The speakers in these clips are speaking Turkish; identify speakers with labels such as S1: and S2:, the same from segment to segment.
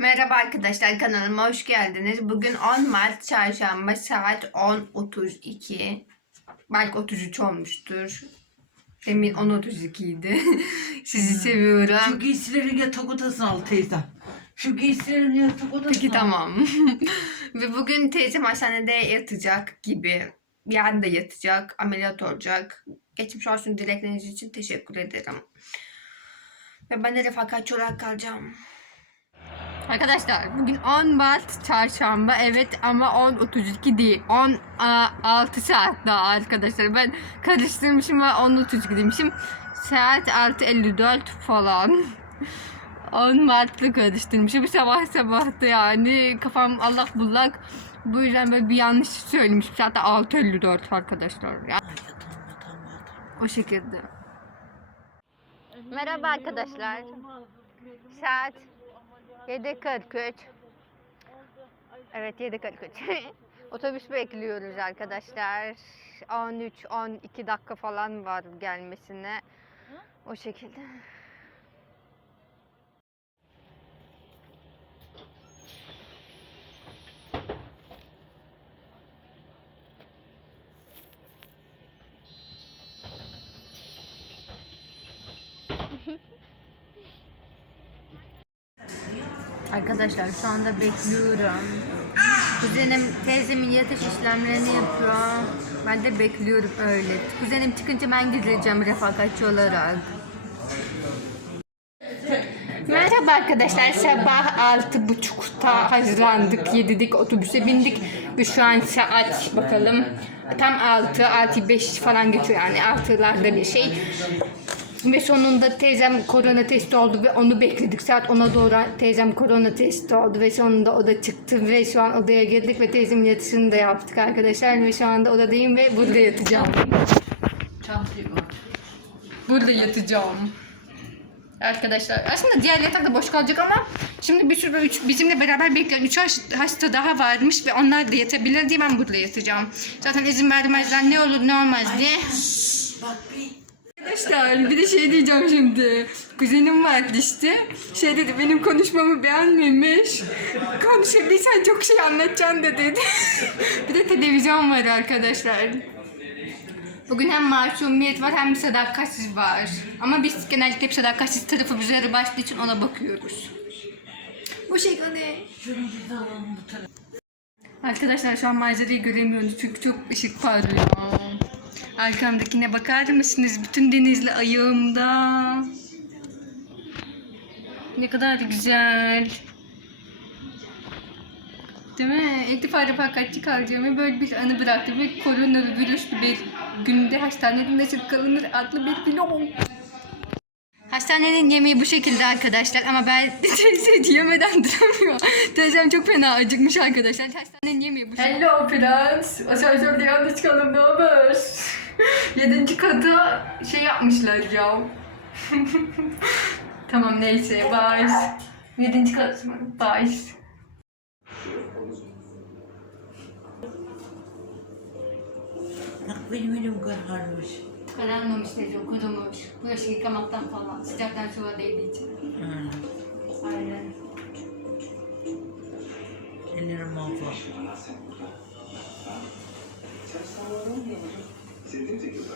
S1: Merhaba arkadaşlar kanalıma hoş geldiniz. Bugün 10 Mart çarşamba saat 10.32. Belki 33 olmuştur. Emin 10.32 idi. Sizi Şu seviyorum.
S2: giysilerin yatak odasına al teyzem. Şu giysilerin yatak odasına Peki
S1: tamam. Ve bugün teyzem hastanede yatacak gibi. Yarın da yatacak. Ameliyat olacak. Geçmiş olsun dilekleriniz için teşekkür ederim. Ve ben de refakatçi olarak kalacağım. Arkadaşlar bugün 10 Mart çarşamba. Evet ama 10.32 değil. 16 saat daha arkadaşlar. Ben karıştırmışım ve 10.32 demişim. Saat 6.54 falan. 10 Mart'la karıştırmışım. Sabah sabahtı yani. Kafam allak bullak. Bu yüzden böyle bir yanlış söylemişim. Saat 6.54 arkadaşlar. Ya. Ay,
S2: yatağım, yatağım, yatağım.
S1: o şekilde. Merhaba arkadaşlar. Saat 7.43 Evet 7.43 Otobüs bekliyoruz arkadaşlar. 13-12 dakika falan var gelmesine. O şekilde Arkadaşlar şu anda bekliyorum. Kuzenim teyzemin yatış işlemlerini yapıyor. Ben de bekliyorum öyle. Kuzenim çıkınca ben gideceğim refakatçi olarak. Merhaba arkadaşlar. Sabah altı buçukta hazırlandık. Yedidik otobüse bindik. Ve şu an saat bakalım. Tam altı, altı beş falan geçiyor yani altılarda bir şey. Ve sonunda teyzem korona testi oldu ve onu bekledik. Saat 10'a doğru teyzem korona testi oldu ve sonunda o da çıktı ve şu an odaya girdik ve teyzemin yatışını da yaptık arkadaşlar. Ve şu anda odadayım ve burada yatacağım. Çantayı var. Burada yatacağım. Arkadaşlar aslında diğer yatak da boş kalacak ama şimdi bir sürü üç, bizimle beraber bekleyen 3 hasta daha varmış ve onlar da yatabilir diye ben burada yatacağım. Zaten izin vermezler ne olur ne olmaz diye.
S2: Bir
S1: Arkadaşlar bir de şey diyeceğim şimdi. Kuzenim vardı işte. Şey dedi benim konuşmamı beğenmemiş. Konuşabilsen çok şey anlatacaksın da dedi. bir de televizyon var arkadaşlar. Bugün hem masumiyet var hem sadakatsiz var. Ama biz genellikle hep sadakatsiz tarafı bize başlığı için ona bakıyoruz. Bu şekilde. Arkadaşlar şu an manzarayı göremiyoruz çünkü çok ışık parlıyor. Arkamdakine bakar mısınız? Bütün denizli ayağımda. Ne kadar güzel. Değil mi? Defa refakatçi ve böyle bir anı bıraktım ve koronavirüslü bir günde hastanede nasıl kalınır adlı bir vlog. Hastanenin yemeği bu şekilde arkadaşlar ama ben teyze yemeden duramıyor. Teyzem çok fena acıkmış arkadaşlar. Hastanenin yemeği bu şekilde. Hello Prens. Asansörde yanlış kalın ne haber? Yedinci katı şey yapmışlar ya. tamam neyse bye. Yedinci kat bye.
S2: Bak benim elim kararmış.
S1: Kararmamış teyze kurumuş. Bulaşık yıkamaktan falan. Sıcaktan suya değdiği için. Aynen. Aynen.
S2: Ellerim mahvoldu. Sevdiğin Tekirdağ.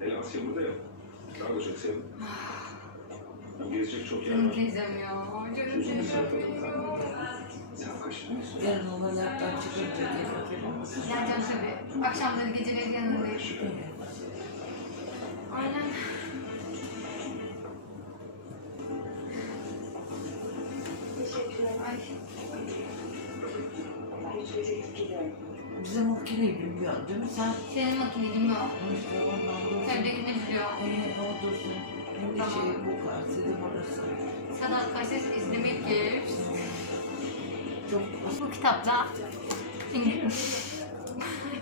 S1: Hele Asya burada ya. Daha da çok sevdim. Gezecek çok yer var. teyzem ya. Canım Uzun bir süre teyzem ya. takıldı.
S2: Sen kaçırmıyorsun. Yarın olaylardan çıkınca gelirim.
S1: Geleceğim tabii. Akşamları geceleri yanındayım. Aynen.
S2: Bize makineyi bilmiyorsun değil mi sen?
S1: Senin makinenin yok. İşte ondan dolayı. Sendekini biliyor. Ee, o dursun. Hem de Tamam. şey bu kasetim orası. Sana kaset izlemek gelir. Çok Bu kitapla İngiliz...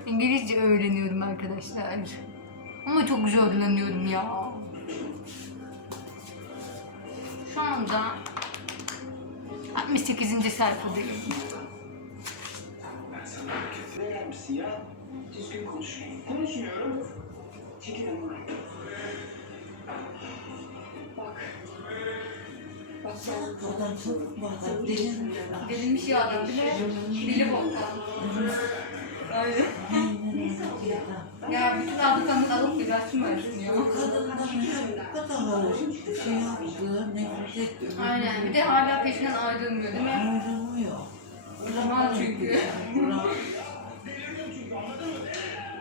S1: İngilizce öğreniyorum arkadaşlar. Ama çok zorlanıyorum ya. Şu anda 68. sayfadayım. Misin ya? Düzgün konuş. Konuşmuyorum. Çekil ama. Bak. Bak Bu adam çok bu adam delirmiş adam. Verilmiş ya adam mi? Dili volkan. Aynen. Ya bütün aldıklarını alıp bir versin ya. Kadından hep bu kadar şey yaptı, nefret etti. Aynen. Bir de hala peşinden ayrılmıyor değil mi? Ayrılmıyor. Zaman çünkü.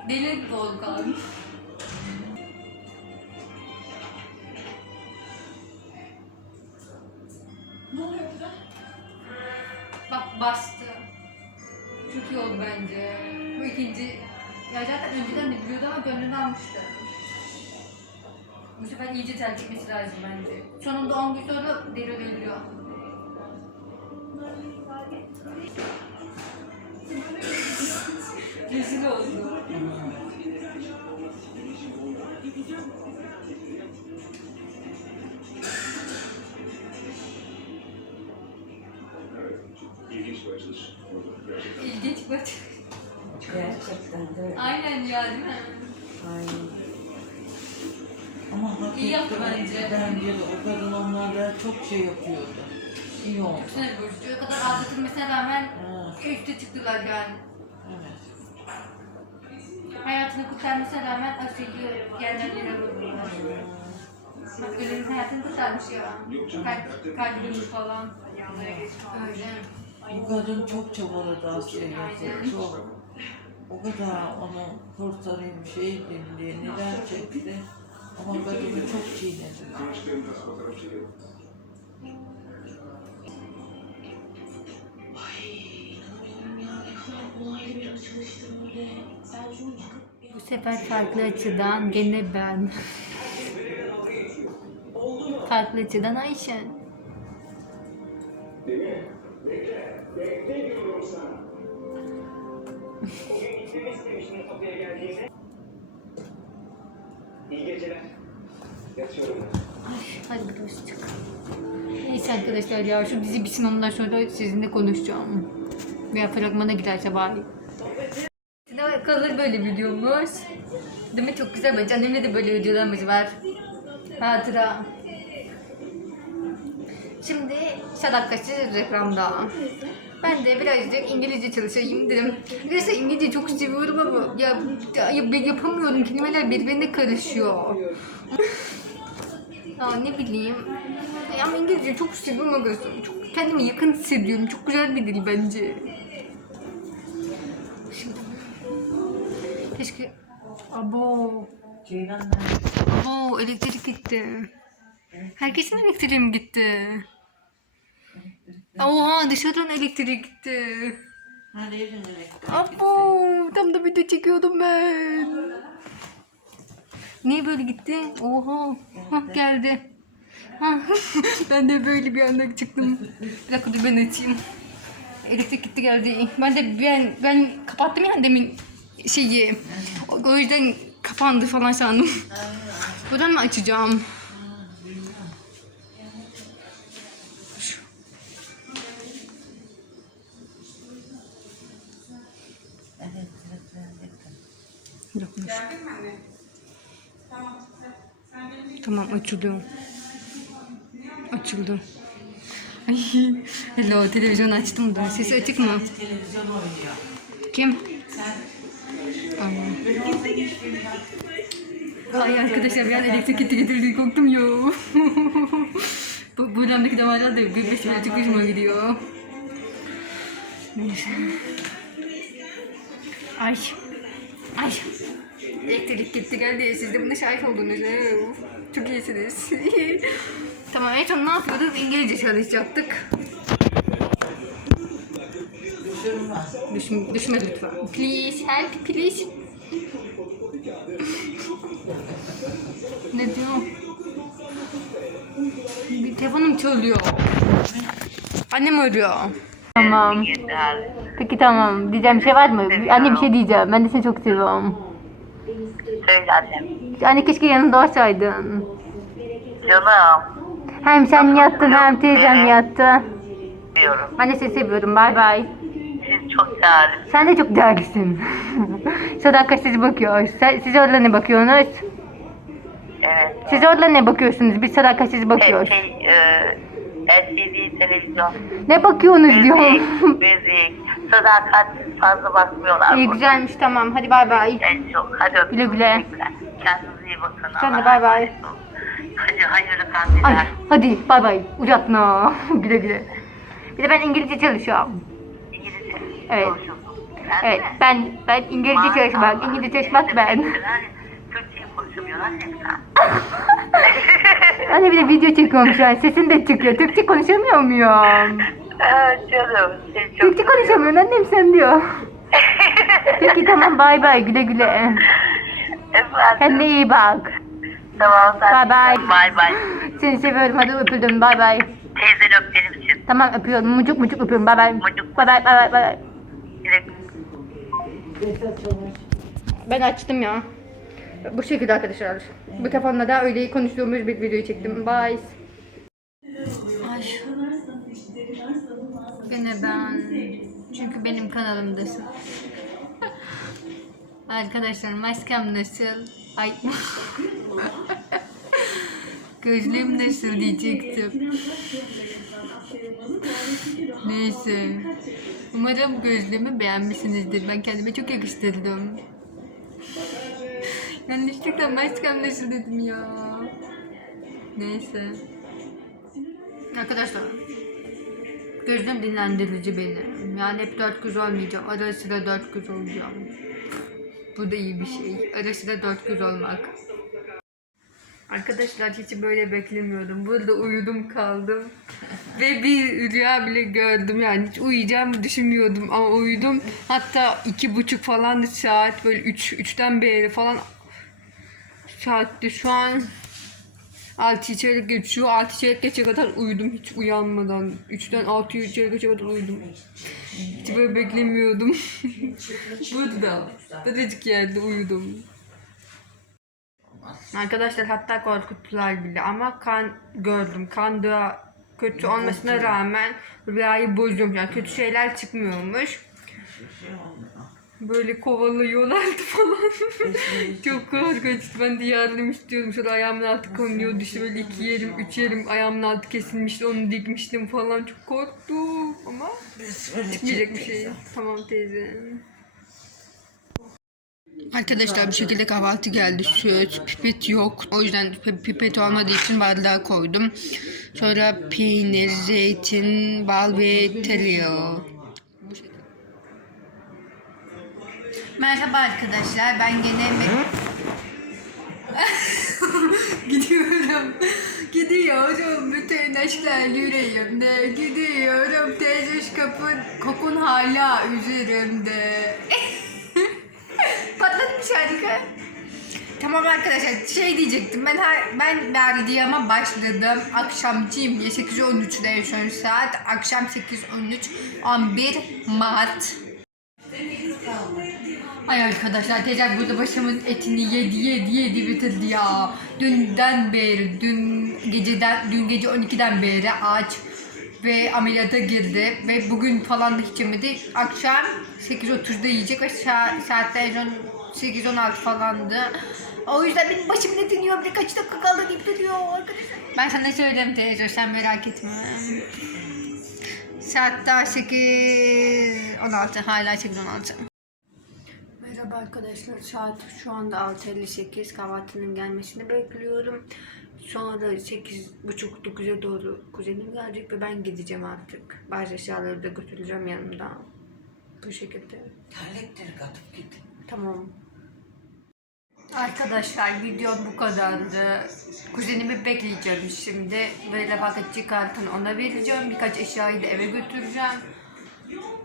S1: Deli volkan. Bak bastı. Çok iyi oldu bence. Bu ikinci. Ya zaten önceden de biliyordu ama gönlünü almıştı. Bu sefer iyice terk etmesi lazım bence. Sonunda 10 gün sonra deri ölüyor. Rezil oldu. Açılış oldu. İlginç bak. Gerçekten de. Aynen ya değil mi? Aynen.
S2: Ama hak İyi yaptı etti. bence. Bence de o kadın onlara çok şey yapıyordu. İyi oldu.
S1: Bozucu. O kadar aldatılmasına rağmen Ha, üstte çıktılar yani. Hayatını kurtarmasına rağmen yerden yere vurdular. Bak ölümün hayatını kurtarmış ya. Kalp, kalbi durmuş falan. Öyle.
S2: Bu kadın çok çabaladı Asya'yı. Çok. O kadar onu kurtarayım şey edeyim diye neler çekti. Ama kadını çok çiğnedi.
S1: Bu sefer farklı açıdan gene ben. farklı açıdan Ayşen. İyi geceler. Yatıyorum. Hadi görüşürüz. Neyse arkadaşlar ya şu dizi bitsin ondan sonra sizinle konuşacağım. Veya fragmana giderse bari. Kalır böyle videomuz. Değil mi? Çok güzel bence. Annemle de böyle videolarımız var. Hatıra. Şimdi sadakatsiz reklamda. Ben de birazcık İngilizce çalışayım dedim. Neyse İngilizce çok seviyorum ama ya, ya yapamıyorum. Kelimeler birbirine karışıyor. Ya ne bileyim. Ama İngilizce çok seviyorum. Çok kendimi yakın hissediyorum. Çok güzel bir dil bence. Keşke... Abo. Abo elektrik gitti. Herkesin elektriği mi gitti? Oha dışarıdan elektrik gitti. Elektrik. Abo tam da video çekiyordum ben. Niye böyle gitti? Oha. Hah geldi. Ben de böyle bir anda çıktım. Bir dakika dur ben açayım. Elektrik gitti geldi. Ben de ben ben kapattım ya demin şeyi. O yüzden kapandı falan sandım. Buradan mı açacağım? Tamam açılıyor. Açıldı. Ay, hello televizyon açtım da. Sesi açık mı? Kim? Sen Ay. Arkadaşlar bir an elektrik gitti getirdi korktum ya. Bu buramdaki damarlar da bir beş böyle çok hoşuma gidiyor. Neyse. Ay. Ay. Elektrik gitti geldi. Siz de buna şahit oldunuz. Çok iyisiniz. tamam en son ne yapıyorduk? İngilizce çalışacaktık. Düşme, düşme lütfen. Please help please. ne diyor? Bir telefonum çalıyor. Annem arıyor. Tamam. Peki tamam. Diyeceğim bir şey var mı? Anne bir şey diyeceğim. Ben de seni çok seviyorum. Söyle annem. Anne keşke yanında olsaydın. Canım. Hem sen yattın hem teyzem yattı. Diyorum. Anne seni seviyorum. Bay bay. Siz çok değerlisiniz. Sen de çok değerlisin. Sadakat sizi bakıyor. Sen, siz orada ne bakıyorsunuz? Evet. Siz orada ne bakıyorsunuz? Biz sadakat sizi Şey, bakıyoruz. şey, e, LCD televizyon. Ne bakıyorsunuz Müzik, müzik. Sadakat fazla bakmıyorlar. İyi burada. güzelmiş tamam. Hadi bay bay. En çok. Hadi öptüm. Güle güle. Kendinize iyi bakın. Sen de Allah'a bay bay. emanet olun. Hadi hayırlı Ay kandiller. hadi bay bay. Uzatma. güle güle. Bir de ben İngilizce çalışıyorum. Evet. Sen Evet de. ben ben İngilizce çalışmak. İngilizce çalışmak ben. Türkçeyi konuşamıyorlar hep sen. Anne bir de video çekiyorum şu an. Sesin de çıkıyor. Türkçe konuşamıyor muyum? Canım. Seni çok Türkçe konuşamıyorum annem sen diyor. Peki tamam bay bay güle güle. Efendim. Kendine iyi bak. Tamam sen. Bye bye. Bay bay. Seni seviyorum hadi öpüldüm bay bay. Teyzeni öp benim için. Tamam öpüyorum mucuk mucuk öpüyorum bay bay. Mucuk. Bay bay bay bay bay. Çavuş. Ben açtım ya. Bu şekilde arkadaşlar. Bu telefonla da öyle konuştuğumuz bir videoyu çektim. Bye. Ay. Ben. Çünkü benim kanalımdasın. Arkadaşlar maskem nasıl? Ay. Gözlüğüm nasıl diyecektim. Neyse. Umarım gözlüğümü beğenmişsinizdir. Ben kendime çok yakıştırdım. Yanlışlıkla maskem nasıl dedim ya. Neyse. Arkadaşlar. Gözlüğüm dinlendirici benim. Yani hep dört göz olmayacağım. Ara sıra dört göz olacağım. Bu da iyi bir şey. Ara sıra dört göz olmak. Arkadaşlar hiç böyle beklemiyordum. Burada uyudum kaldım. Ve bir rüya bile gördüm yani hiç uyuyacağımı düşünmüyordum ama uyudum. Hatta iki buçuk falan saat böyle üç, üçten beri falan saatte şu an altı içerik geçiyor. Altı içerik geçe kadar uyudum hiç uyanmadan. Üçten altı içerik geçe kadar uyudum. Hiç böyle beklemiyordum. Burada. Dadacık yerde uyudum. Arkadaşlar hatta korkuttular bile ama kan gördüm. Kan da kötü olmasına rağmen rüyayı bozdum. Yani kötü şeyler çıkmıyormuş. Böyle kovalıyorlardı falan. Çok korkunçtu. Ben de yardım istiyordum. Şöyle ayağımın altı konuyordu. İşte böyle iki yerim, üç yerim ayağımın altı kesilmişti. Onu dikmiştim falan. Çok korktum ama çıkmayacak bir şey. Tamam teyze. Arkadaşlar bu şekilde kahvaltı geldi. Süt, pipet yok. O yüzden pi- pipet olmadığı için bardağa koydum. Sonra peynir, zeytin, bal ve tereyağı. Merhaba arkadaşlar. Ben gene Gidiyorum. Gidiyorum. Bütün aşklar yüreğimde. Gidiyorum. Teyze kapın kokun hala üzerimde. Şarkı? Tamam arkadaşlar şey diyecektim ben her, ben vardiyama başladım akşamcıyım diye 8.13'de şu an saat akşam 8.13 11 Mart Ay arkadaşlar teyzem burada başımın etini yedi yedi yedi bitirdi ya. Dünden beri, dün geceden, dün gece 12'den beri aç ve ameliyata girdi ve bugün falan hiç yemedi. Akşam 8.30'da yiyecek ve sa- saatler en son 8-16 falandı. O yüzden benim başımın etini yiyor. Birkaç dakika kaldı deyip duruyor arkadaşlar. Ben sana söyledim teyze sen merak etme. Saat daha 8.16 hala 8.16. Merhaba arkadaşlar. Saat şu anda 6.58. Kahvaltının gelmesini bekliyorum. Sonra 8.30-9'a doğru kuzenim gelecek ve ben gideceğim artık. Bazı eşyaları da götüreceğim yanımda. Bu şekilde. Terlikleri katıp git. Tamam. Arkadaşlar videom bu kadardı. Kuzenimi bekleyeceğim şimdi. Böyle paketçi kartını ona vereceğim. Birkaç eşyayı da eve götüreceğim.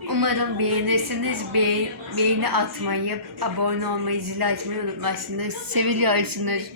S1: Umarım beğenirsiniz. Be beğeni atmayı, abone olmayı, zil açmayı unutmazsınız. Seviliyorsunuz.